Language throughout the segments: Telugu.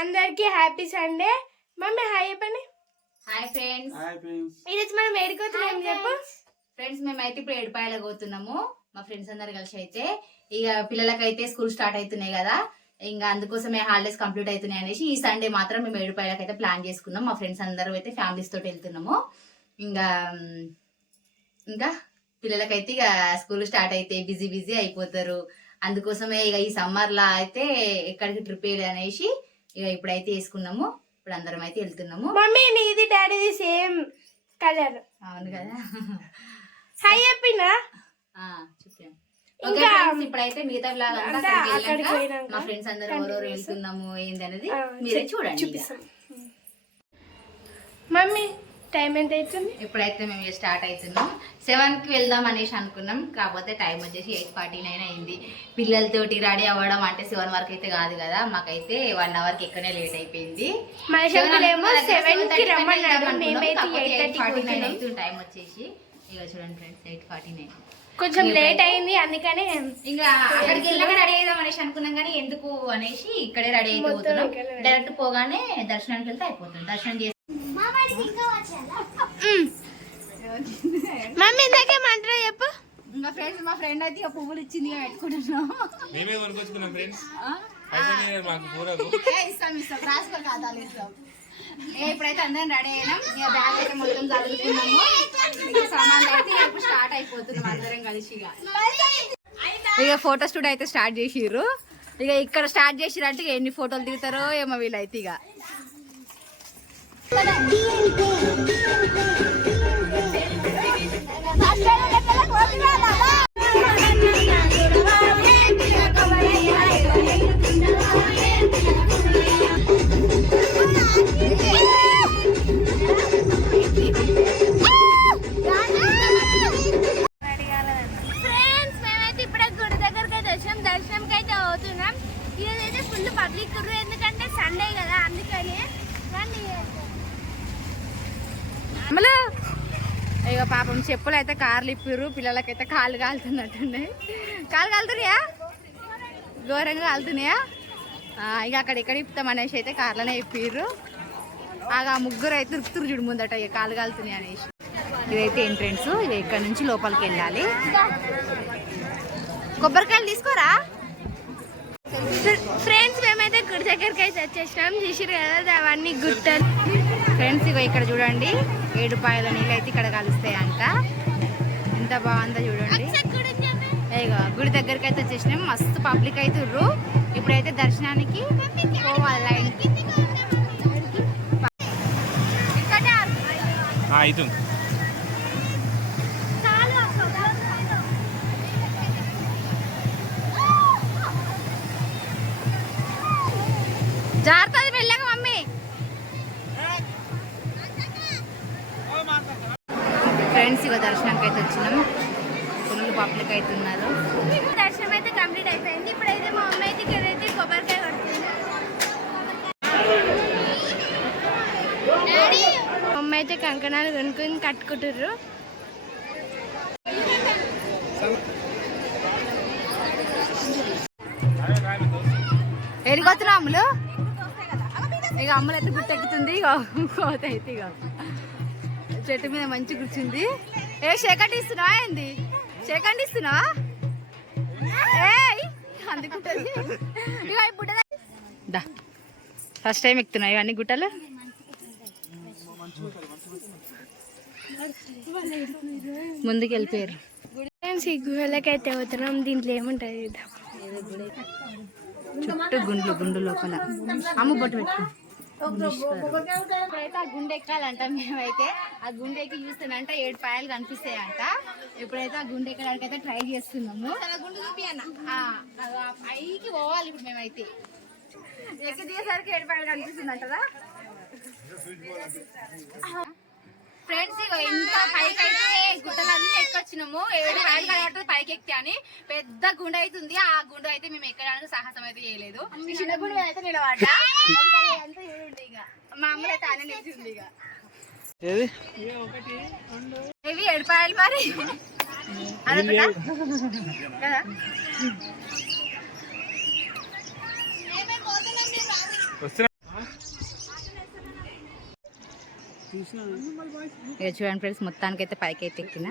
అందరికి హ్యాపీ సండే. మమ్మీ హాయ్ చెప్పండి. Hi friends. Hi friends. ఈరోజు మనం ఏడుకోతున్నాం చెప్పు. ఫ్రెండ్స్. మేమైతే ఇప్పుడు ఏడుపాయలకు పోతున్నాము. మా ఫ్రెండ్స్ అందరు కలిసి అయితే. ఇక పిల్లలకైతే స్కూల్ స్టార్ట్ అవుతున్నాయి కదా. ఇంకా అందుకోసమే హాలిడేస్ కంప్లీట్ అవుతున్నాయి అనేసి ఈ సండే మాత్రం మేము ఏడుపాయలకు అయితే ప్లాన్ చేసుకున్నాం. మా ఫ్రెండ్స్ అందరూ అయితే ఫ్యామిలీస్ తోటి వెళ్తున్నాము. ఇంకా ఇంకా పిల్లలకైతే ఇక స్కూల్ స్టార్ట్ అయితే బిజీ బిజీ అయిపోతారు. అందుకోసమే ఇక ఈ సమ్మర్ లా అయితే ఎక్కడికి ట్రిప్ వేయాలి అనేసి ఇక ఇప్పుడైతే వేసుకున్నాము ఇప్పుడు అందరం అయితే వెళ్తున్నాము. మమ్మీ నీది డాడీది సేమ్ కలర్. అవును కదా. హాయ్ చెప్పినా? ఆ, చెప్పాను ఓకే ఫ్రెండ్స్, ఇప్పుడైతే మిగతా అంతా మా ఫ్రెండ్స్ అందరూ ఎవరెవరు. వెళ్తున్నాము ఏంది అనేది మీరే చూడండి మమ్మీ టైం ఎంత అవుతుంది ఇప్పుడైతే మేము స్టార్ట్ అవుతున్నాం. సెవెన్కి వెళ్దాం అనేసి అనుకున్నాం. కాకపోతే టైం వచ్చేసి ఎయిట్ ఫార్టీ నైన్ అయింది. పిల్లలతోటి రెడీ అవ్వడం అంటే సెవెన్ వరకు అయితే కాదు కదా. మాకైతే వన్ అవర్కి ఎక్కడనే లేట్ అయిపోయింది. టైం వచ్చేసి ఇక చూడండి ఫ్రెండ్స్ ఎయిట్ ఫార్టీ నైన్. కొంచెం లేట్ అయింది. అందుకనే ఇంకా అక్కడికి వెళ్ళాక రెడీ అయిదాం అనేసి అనుకున్నాం కానీ ఎందుకు అనేసి ఇక్కడే రెడీ అయితే మొత్తం పోతున్నాం. ఇక్కడే ready. డైరెక్ట్ పోగానే దర్శనానికి వెళ్తే అయిపోతుంది. దర్శనం చేసి మమ్మీ ఇందాకేమంటారా చెప్పు. ఇంకా ఫ్రెండ్స్ మా ఫ్రెండ్ అయితే ఇక పువ్వులు ఇచ్చింది పెట్టుకుంటున్నాం. మేమే కొనుక్కొచ్చుకున్నాం ఫ్రెండ్స్. పైసలు లేదు మాకు కూరకు ఏ, ఇస్తాం ఇస్తాం. రాసుకో ఖాతాలు ఇస్తాం. ఏ, ఇప్పుడైతే అందరం రెడీ అయినాం. ఇక బ్యాగ్ అయితే మొత్తం చదువుకున్నాము ఇక సామాన్లు అయితే ఇప్పుడు స్టార్ట్ అయిపోతున్నాం అందరం కలిసి ఇక. ఫోటో స్టూడియో అయితే స్టార్ట్ చేసిర్రు. ఇక ఇక్కడ స్టార్ట్ చేసిరంటే ఇక ఎన్ని ఫోటోలు దిగుతారో ఏమో వీళ్ళైతే ఇక. ఫ్రెండ్స్ చెప్పులు అయితే కార్లు ఇప్పిర్రు పిల్లలకైతే కాళ్ళు కాలుతున్నట్టున్నాయి. కాలు కాలుతున్నాయా? ఘోరంగా కాలుతున్నాయా? ఇక అక్కడ ఇక్కడ ఇప్పుతాం అనేసి అయితే కార్లనే ఇప్పిర్రు. ఆగా ముగ్గురు అయితే ఉరుకుతురు చూడు ముందట ఇక కాలు కాలుతున్నాయి అనేసి. ఇదైతే ఎంట్రెన్స్ ఇక ఇక్కడ నుంచి లోపలికి వెళ్ళాలి. కొబ్బరికాయలు తీసుకోరా? ఫ్రెండ్స్ మేమైతే గుడి దగ్గరికి అయితే వచ్చేసినాం. చూసిరు కదా అవన్నీ గుట్టలు. ఫ్రెండ్స్ ఇగో ఇక్కడ చూడండి. ఏడుపాయల నీళ్ళు అయితే ఇక్కడ కలుస్తాయంట. ఎంత బాగుందో చూడండి. ఇగో గుడి దగ్గరికి అయితే వచ్చేసినాం. మస్తు పబ్లిక్ అయితే ఉర్రు. ఇప్పుడైతే దర్శనానికి పోవాలి లైన్. అవుతుంది ఫ్రెండ్స్ ఇగో దర్శనానికి అయితే వచ్చినాం ఫుల్ పబ్లిక్ అయితే ఉన్నారు. దర్శనం అయితే కంప్లీట్ అయిపోయింది. ఇప్పుడైతే మా అమ్మ అయితే ఇక్కడైతే కొబ్బరికాయ కొడుతుంది. మా అమ్మ అయితే కంకణాలు కొనుక్కొని కట్టుకుంటారు ఎడిగొచ్చిన అమ్ములు? ఇక అమ్ములు అయితే గుట్టెక్కుతుంది ఇక కోత అయితే ఇక చెట్టు మీద మంచి కూర్చుంది. ఏ షేకండి ఇస్తున్నావా ఏంది? షేకండి ఇస్తున్నావా ఏయ్! అందుకుంటుంది. దా. ఫస్ట్ టైం ఎక్కుతున్నావు ఇవన్నీ గుట్టలు? ముందుకు వెళ్ళిపోయారు ఈ గుహలకి అయితే అవుతున్నాం దీంట్లో ఏముంటుంది చుట్టూ గుండ్లు గుండు లోపల. అమ్మ బొట్టు పెట్టు ఇప్పుడైతే ఆ గుండె ఎక్కాలంట మేమైతే. ఆ గుండె ఎక్కి చూస్తేనంట ఏడు పాయలు కనిపిస్తాయంట. ఇప్పుడైతే ఆ గుండె ఎక్కడానికి అయితే ట్రై చేస్తున్నాము. ఆ పైకి పోవాలి ఇప్పుడు మేమైతే. ఎక్కి దిగేసరికి ఏడు పాయలు కనిపిస్తుందంటదా? ఫ్రెండ్స్ ఇగో ఎంత పైకి ఎక్కొచ్చినాము ఏడు పాయలు కనబడుతుంది పైకి ఎక్కితే అని పెద్ద గుండె అవుతుంది ఆ గుండె అయితే మేము ఎక్కడానికి సాహసం అయితే చేయలేదు. చిన్న గుండె అయితే నిలబడ్డా? మా అమ్మ అయితే నిలిచింది ఇక. ఏడుపాయలు మరి? కదా? వస్తున్నా. ఇక చూడండి ఫ్రెండ్స్ మొత్తానికి అయితే పైకి అయితే ఎక్కిన.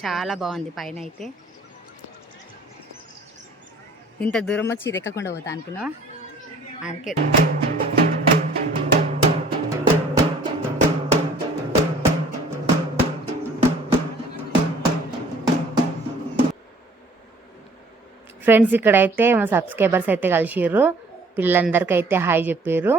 చాలా బాగుంది పైన అయితే. ఇంత దూరం వచ్చి ఇది ఎక్కకుండా పోతా అనుకున్నావా? అందుకే. ఫ్రెండ్స్ ఇక్కడైతే మా సబ్స్క్రైబర్స్ అయితే కలిసిర్రు. పిల్లలందరికీ అయితే హాయ్ చెప్పారు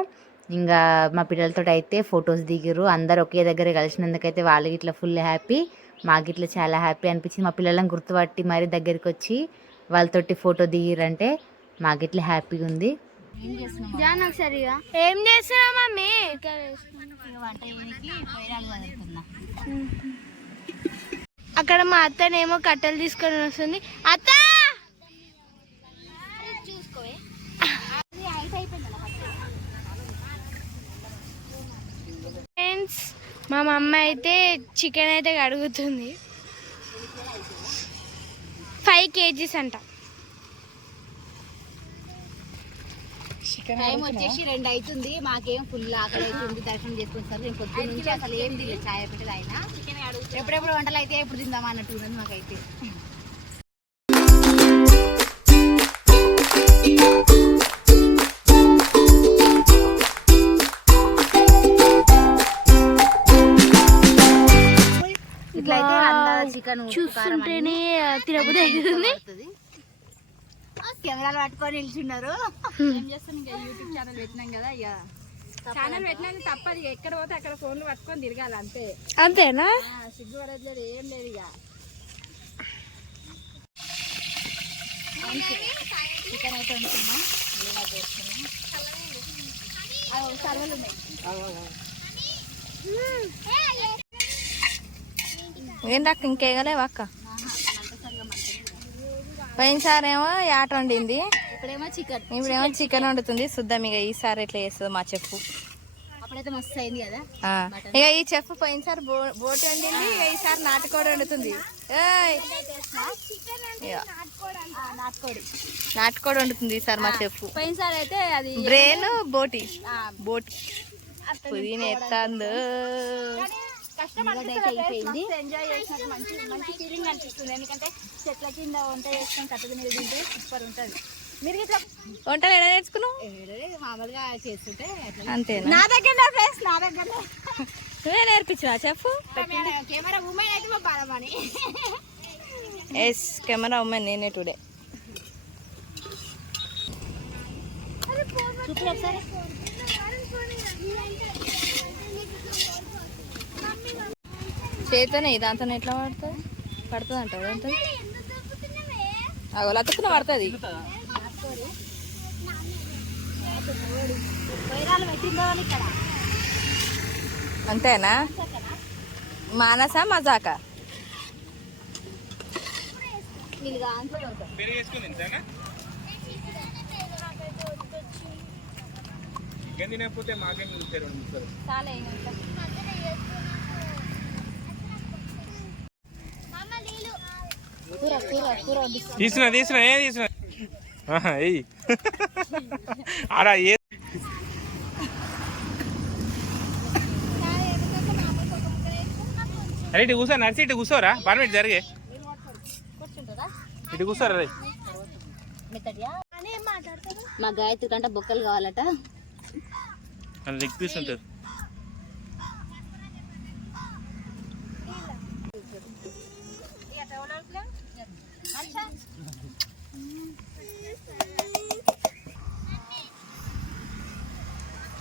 ఇంకా మా పిల్లలతో అయితే ఫొటోస్ దిగిర్రు. అందరు ఒకే దగ్గర కలిసినందుకైతే వాళ్ళకి ఇట్లా ఫుల్ హ్యాపీ. మాకు ఇట్లా చాలా హ్యాపీ అనిపించింది. మా పిల్లలను గుర్తుపట్టి మరీ దగ్గరికి వచ్చి వాళ్ళతోటి ఫోటో దిగిరంటే మాకు ఇట్లా హ్యాపీగా ఉంది. జాన్ ఏం మమ్మీ? అక్కడ మా అత్తనేమో కట్టెలు తీసుకొని వస్తుంది. అత్త! ఫ్రెండ్స్ మా మమ్మ అయితే చికెన్ అయితే కడుగుతుంది. ఫైవ్ కేజీస్ అంట. టైం వచ్చేసి రెండు అవుతుంది మాకేం ఫుల్ ఆకలి అవుతుంది దర్శనం చేసుకుని సార్ నేను పొద్దున్న నుంచి అసలు ఏం తినలేదు. ఛాయ్ పెట్టేది ఆయన ఎప్పుడెప్పుడు వంటలు అయితే ఎప్పుడు తిందామా అన్నట్టు ఉన్నది మాకైతే. చూస్తుంటేనే తినబుద్ధి అవుతుంది. కెమెరాలు పట్టుకొని నిల్చున్నారు. ఏం చేస్తాం ఇంకా? యూట్యూబ్ ఛానల్ పెట్టినాం కదా ఇక. ఛానల్ పెట్టినాక తప్పదు ఇక ఎక్కడ పోతే అక్కడ ఫోన్లు పట్టుకొని తిరగాలి అంతే. అంతేనా? సిగ్గుపడట్లేదు ఏం లేదు ఇక. చికెన్ అయితే సర్వలు ఉన్నాయి. ఏంటక్క ఇంకేగలేవా అక్క? పోయినసారేమో యాట వండింది. ఇప్పుడేమో చికెన్. ఇప్పుడేమో చికెన్ వండుతుంది. చూద్దాం ఇక ఈసారి ఎట్లా చేస్తుంది మా కదా? ఇక ఈ చెఫ్ పోయినసారి బో బోటి వండింది. ఇక ఈసారి నాటుకోడి వండుతుంది. నాటుకోడి. వండుతుంది ఈసారి మా చెఫ్. పోయినసారి అయితే అది బ్రెయిన్ బోటి. బోటి. పుదీన ఎత్తాందు. కష్టం అనిపిస్తుంది మస్తు ఎంజాయ్ చేసినట్టు మంచి మంచి ఫీలింగ్ అనిపిస్తుంది. ఎందుకంటే చెట్ల కింద వంట చేసుకొని మీద తింటే సూపర్ ఉంటుంది. మీరు ఇట్లా వంటలు ఎడ నేర్చుకున్నావు? మామూలుగా చేస్తుంటే అట్లా అంతేనా? నా దగ్గర ఫ్రెండ్స్ నా దగ్గర. నువ్వే నేర్పించినా చెఫ్ కెమెరా ఉమెన్ అయితే మా బాలమని ఎస్ కెమెరా ఉమెన్ నేనే టుడే చేతనే దాంతో ఎట్లా పడుతుంది? పడుతుంది అంటావు దాంతో అగోలు అతుక్కున పడుతుంది. అంతేనా? మానస మజాక? తినకపోతే మాకేం చూస్తారు చూస్తారు తీసిన తీసిన ఏ తీసిన ఎయ్ ఆడా ఏ అరే ఇటు కూర్చో నడిచి ఇటు కూర్చోరా. పర్మిట్ జరిగే. ఇటు కూర్చోరా రే. మా గాయత్రి కంటే బొక్కలు కావాలట. అది లెగ్ పీస్ ఉంటుంది.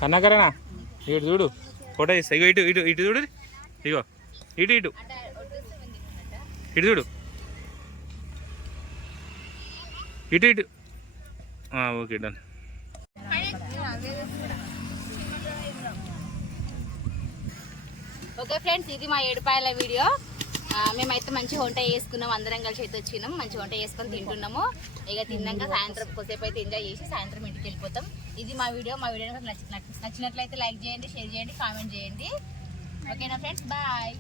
కన్నాకరేనా? ఇటు చూడు. ఫోటో ఇస్తా ఇగో ఇటు ఇటు ఇటు చూడు ఇగో. ఇటు ఇటు. ఇటు చూడు. ఇటు ఇటు. Okay done. ఓకే ఫ్రెండ్స్ ఇది మా ఏడుపాయల వీడియో. మేమైతే మంచి వంట చేసుకున్నాం. అందరం కలిసి అయితే వచ్చినాం. మంచి వంట చేసుకొని తింటున్నాము. ఇక తిన్నాక సాయంత్రం కొద్దిసేపు అయితే ఎంజాయ్ చేసి సాయంత్రం ఇంటికి వెళ్ళిపోతాం. ఇది మా వీడియో. మా వీడియో నచ్చినట్లయితే లైక్ చేయండి షేర్ చేయండి కామెంట్ చేయండి. ఓకేనా ఫ్రెండ్స్? బాయ్.